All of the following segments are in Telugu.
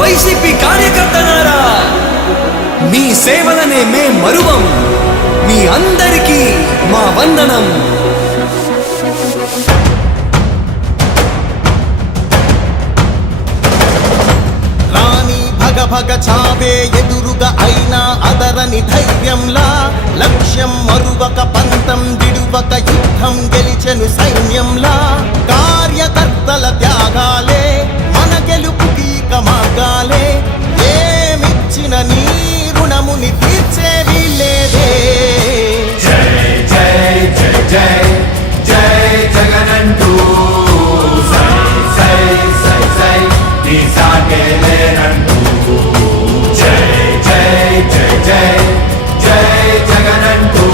వైసీపీ కార్యకర్తలారా, మీ సేవలనే మే మరువం. మీ అందరికీ మా వందనం. భగ చావే ఎదురుగా అయినా అదరని ధైర్యంలా, లక్ష్యం మరువక పంతం విడువక యుద్ధం గెలిచెను సైన్యంలా. కార్యకర్తల త్యాగాలే మన గెలుపుకి మార్గాలే. ఏమిచ్చిన నీ రుణముని తీర్చేవి లేదే. జై జై జై జై జై జగనంటూ సై సై సై సై నీ సాగే లేనంటూ. జై జై జై జై జై జగనంటూ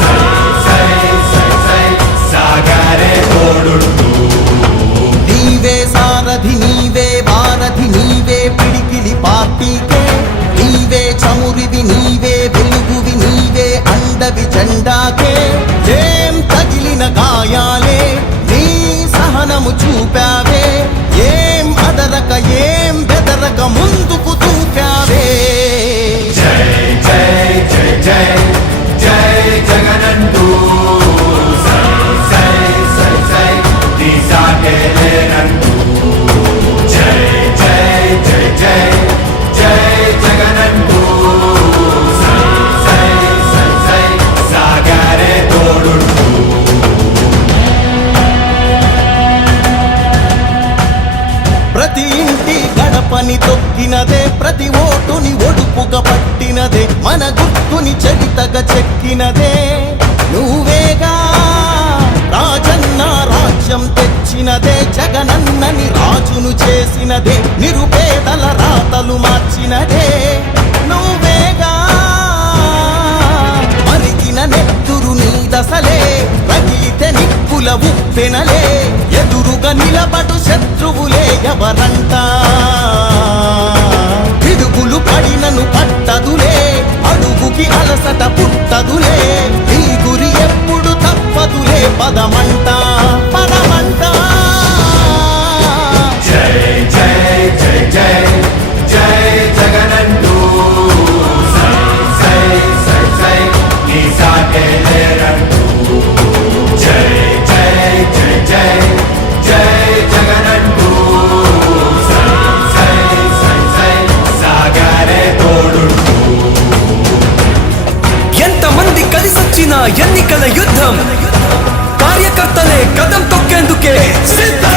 సై సై సై సై సాగరే తోడుంటూ. నీవే సారథి నీవే వారధి నీవే పిడికిలి పార్టీకే. నీవే చమురివి నీవే వెలుగువి నీవే అండవి జెండాకే. ఏం తగిలిన గాయాలే నీ సహనము చూపావే. ఏం అదరక ఏం బెదరక ముందుకు దూకావే. జై జై జై జై జై జగనంటూ సై సై సై సై నీ సాగే లేనంటూ. జై జై జై జై జై జగనంటూ సై సై సై సై సాగరే తోడుంటూ. ప్రతి ఇంటి గడపని తొక్కినదే, ప్రతి ఓటుని ఒడుపుగా పట్టినదే, మన గుర్తుని చరితగా చెక్కినదే నువ్వేగా. రాజన్న రాజ్యం తెచ్చినదే, జగనన్నని రాజును చేసినదే, నిరుపేదల రాతలు మార్చినదే నువ్వేగా. మరిగిన నెత్తురు నీ దశలే, రగిలితే నిప్పుల ఉప్పెనలే. ఎదురుగా నిలబడు శత్రువులే ఎవరంట. పిడుగులు పడినను పట్టదులే, అడుగుకి అలసట పుట్టదులే. ఈ గురి ఎప్పుడు తప్పదులే, పదమంట పదమంట. జై జై జై జై జై జగనంటూ సై సై సై సై నీ సాగే లేరంటూ. జై జై జై జై జై జగనంటూ సై సై సై సై సాగరే తోడుంటూ. ఎంతమంది కలిసొచ్చిన ఎన్నికల యుద్ధం, కార్యకర్తలే కదం తొక్కేందుకే సిద్ధం.